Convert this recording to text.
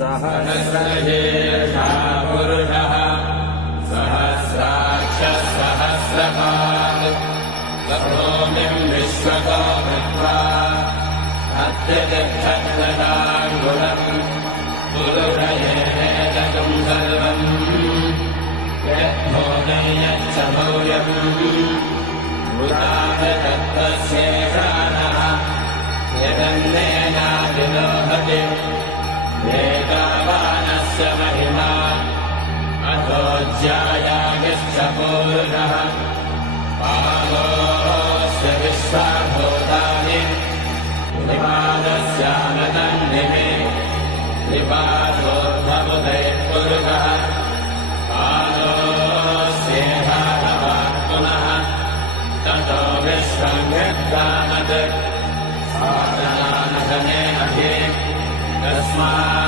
सहस्रशीर्षा पुरुषः सहस्राक्षः सहस्रपात् भूमिं विश्वतो कृत्वा अत्यतिष्ठत्तदाङ्गुलम् पुरुषयेतम् सर्वम् यद्भोगं यच्च भूयम् भूतानतत्त्वशेषाणः यदन्नेनादिलोभते वेदावानस्य महिमा अथो ज्यायागिश्च पूरुषः पावोऽस्य विश्वाभूतानि निपादस्यामतन्निमे निपादोद्भवुदैर्पुरुषः पादोऽस्येहानवात् पुनः ततो विश्वं यद्गामत् साधनानशने अभि तस्मात्